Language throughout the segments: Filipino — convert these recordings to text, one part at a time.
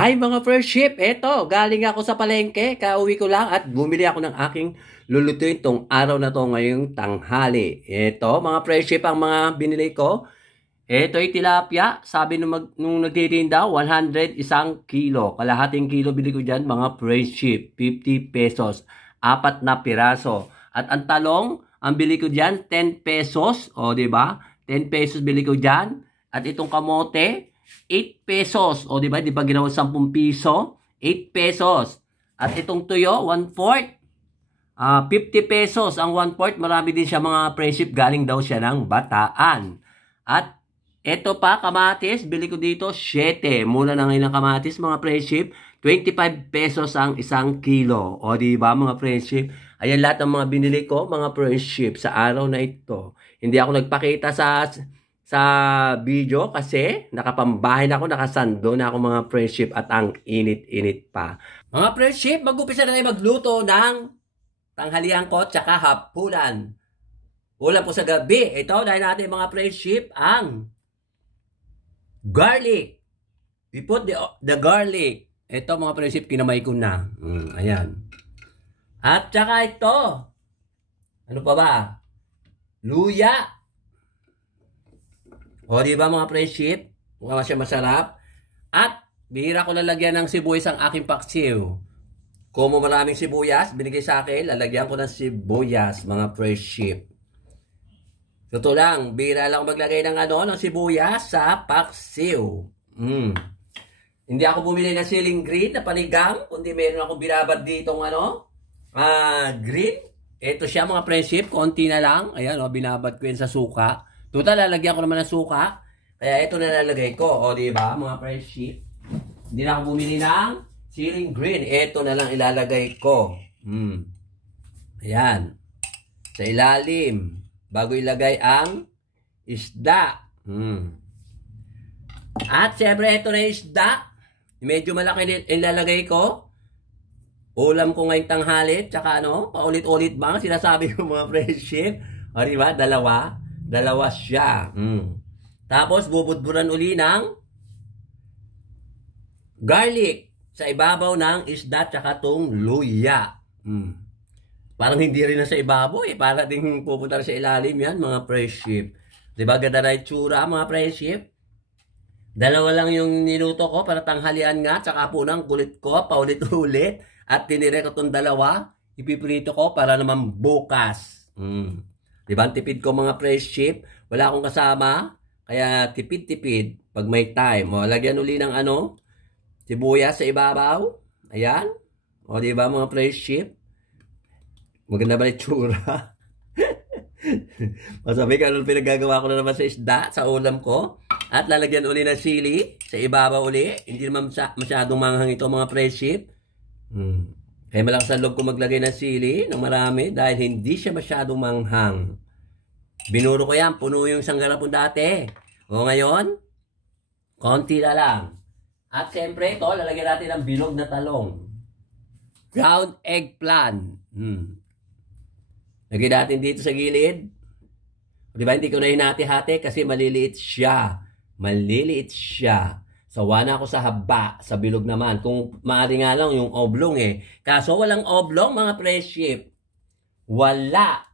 Hi mga friendship, eto, galing ako sa palengke, kauwi ko lang at bumili ako ng aking lulutuin tong araw na to ngayong tanghali. Eto mga friendship, ang mga binili ko, eto ay tilapia, sabi nung nagtitinda, 100 isang kilo. Kalahating kilo bili ko dyan mga friendship, 50 pesos, apat na piraso. At ang talong, ang bili ko dyan, 10 pesos, o diba? 10 pesos bili ko dyan. At itong kamote, 8 pesos. O, di ba? Di ba ginawa 10 piso? 8 pesos. At itong tuyo, 1/4. 50 pesos ang 1/4. Marami din siya mga friendship. Galing daw siya ng Bataan. At ito pa, kamatis. Bili ko dito, 7. Mula na ngayon ng kamatis, mga friendship. 25 pesos ang isang kilo. O, di ba mga friendship? Ayan lahat ng mga binili ko, mga friendship, sa araw na ito. Hindi ako nagpakita sa video kasi nakapambahay na ako, nakasando na ako mga friendship at ang init-init pa. Mga friendship, mag-upisa na tayo magluto ng tanghalian ko tsaka hapunan. Ulam po sa gabi. Ito, dahil natin mga friendship, ang garlic. We put the garlic. Ito mga friendship, kinamay ko na. Ayan. At tsaka ito. Ano pa ba? Luya. O, di ba mga friendship? Mukha siya masarap. At, bihira ko lalagyan ng sibuyas ang aking paksiw. Kung maraming sibuyas, binigay sa akin, lalagyan ko ng sibuyas, mga friendship. Totoo lang, bihira lang maglagay ng ng sibuyas sa paksiw. Hindi ako bumili ng siling green na panigang, kundi meron akong binabad ditong green. Ito siya mga friendship, konti na lang. Ayan, binabad ko yan sa suka. Total, lalagyan ko naman ng suka. Kaya ito na lalagay ko. O, diba, mga friendship? Hindi na ako bumili ng siling green. Ito na lang ilalagay ko. Ayan. Sa ilalim. Bago ilagay ang isda. At, siyempre, ito na yung isda. Medyo malaki ilalagay ko. Ulam ko ngayong tanghali. Tsaka, paulit-ulit ba? Sinasabi ko, mga friendship. O, diba, Dalawa siya. Tapos, bubudburan uli ng garlic sa ibabaw ng isda tsaka tong luya. Parang hindi rin na sa ibabaw Para ding pupunta sa ilalim yan, mga friendship. Diba, ganda na itsura, mga friendship? Dalawa lang yung niluto ko para tanghalian nga. Tsaka po ng kulit ko, paulit-ulit. At tinire ko tong dalawa. Ipiprito ko para naman bukas. Diba, tipid ko mga friendship, wala akong kasama, kaya tipid-tipid pag may time. O, lagyan uli ng sibuyas sa ibabaw. Ayan. O, diba mga friendship? Maganda ba itsura? Masabi ka, pinagagawa ko na naman sa isda, sa ulam ko. At lalagyan uli ng sili sa ibabaw uli. Hindi naman masyadong manghang ito mga friendship. Kaya malakas ang loob ko maglagay ng sili ng marami dahil hindi siya masyadong manghang. Binuro ko yan, puno yung isang garapon dati. O ngayon, konti na lang. At siyempre ito, lalagyan natin ng bilog na talong. Ground eggplant. Lagyan natin dito sa gilid. Diba, hindi ko na hinati-hati kasi maliliit siya. Maliliit siya. Sawa na ako sa haba, sa bilog naman. Kung maaari nga lang yung oblong Kaso walang oblong mga friendship. Wala.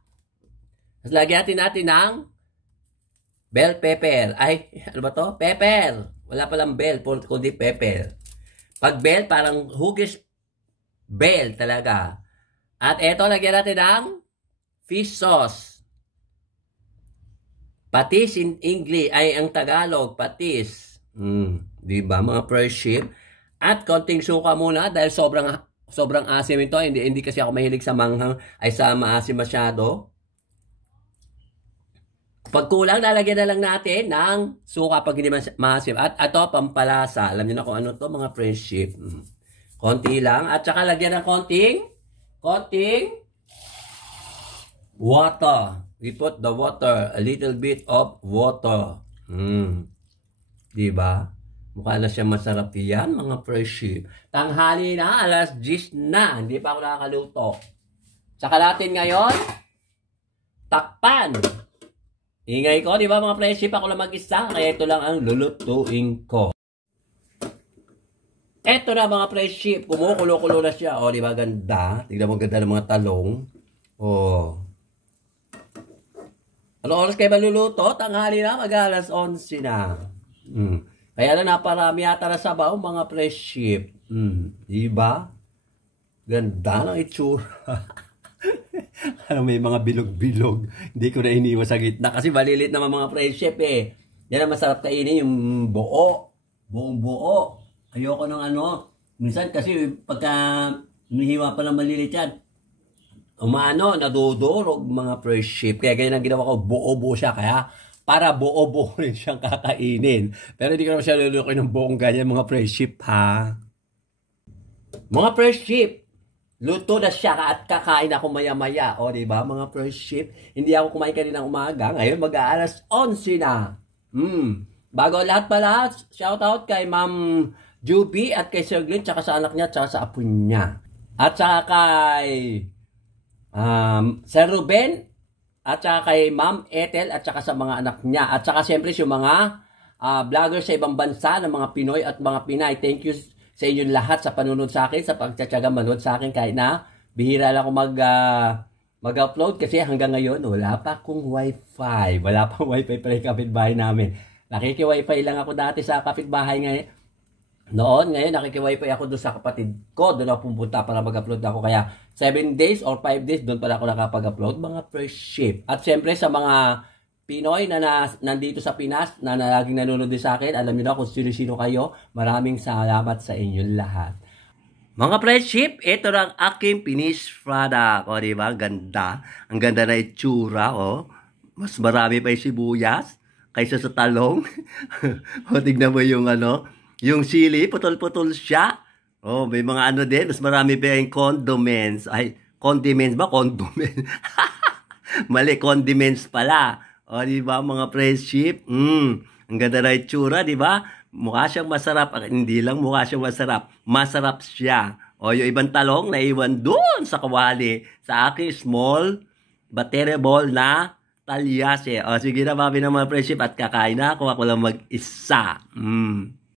Tapos lagyan natin ng bell pepper. Ay, ano ba to? Pepper. Wala palang bell, kundi pepper. Pag bell, parang hugis bell talaga. At eto, lagyan natin ng fish sauce. Patis in English, ay ang Tagalog, patis. Diba mga friendship? At konting suka muna dahil sobrang asim ito. Hindi kasi ako mahilig sa manghang ay sa maasim masyado. Pag kulang, lalagyan na lang natin ng suka pag hindi maasim. At ito, pampalasa. Alam niyo na kung ano to mga friendship. Konti lang. At saka lagyan ng konting water. We put the water, a little bit of water. Diba? Mukha na siya masarap yan, mga friendship. Tanghali na, alas 10 na. Hindi pa ako nakakaluto. Tsaka natin ngayon, takpan. Ingay ko, di ba mga friendship? Ako lang mag-isa, kaya ito lang ang lulutuin ko. Eto na mga friendship, kumukulo-kulo na siya. O, di ba ganda? Tignan mo ganda ng mga talong. O. Ano oras kayo maluluto? Tanghali na, mag-alas 11 na. Kaya na naparami yata na sabaw mga friendship. Di ba? Ganda ng itsura. Ano, may mga bilog-bilog. Hindi ko na iniwas sa gitna kasi malilit naman mga friendship eh. Yan ang masarap kainin, yung buo. Buong buo. Ayoko ng ano. Minsan kasi pagka hinihiwa pa ng malilit yan, nadudurog mga friendship. Kaya ganyan ang ginawa ko, buo-buo siya. Kaya para buo-buo rin siyang kakainin. Pero hindi ko naman siya lulukoy ng buong ganyan mga friendship ha. Mga friendship, luto na siya at kakain ako maya-maya. O, diba mga friendship? Hindi ako kumain kaninang umaga. Ngayon mag-aalas 11 na. Bago lahat pala, shoutout kay Ma'am Juby at kay Sir Glenn, tsaka sa anak niya, tsaka sa apo niya. At tsaka kay Sir Ruben, at tsaka kay Ma'am Ethel, at tsaka sa mga anak niya. At tsaka siyempre yung mga vloggers sa ibang bansa ng mga Pinoy at mga Pinay. Thank you sa inyong lahat sa panunod sa akin, sa pagtsatsaga manood sa akin kahit na bihira lang ako mag-upload kasi hanggang ngayon wala pa akong wifi. Wala pang wifi pa rin kapitbahay namin. Nakiki-wifi lang ako dati sa kapitbahay ngayon. Ngayon nakiki-wifi ako doon sa kapatid ko. Doon ako pumunta para mag-upload ako. Kaya 7 days or 5 days doon pala ako nakapag-upload mga friendship. At siyempre sa mga Pinoy na nandito sa Pinas na laging nanonood din sa akin, alam niyo na kung sino-sino kayo. Maraming salamat sa inyong lahat. Mga friendship, ito na ang aking finished product. O, diba? Ganda. Ang ganda na itsura, o. Mas marami pa yung sibuyas kaysa sa talong. O, tignan mo yung yung sili, putol-putol siya. O, may mga din, mas marami pa yung condiments. Ay, condiments ba? Condiments. Mali, condiments pala. O, diba, mga friendship? Ang ganda na itsura, diba? Mukha siyang masarap. Hindi lang mukha siyang masarap. Masarap siya. O, yung ibang talong naiwan doon sa kawali. Sa aking small, batterable na talyase. O, sige na, mami ng mga friendship at kakain na ako. Ako lang mag-isa.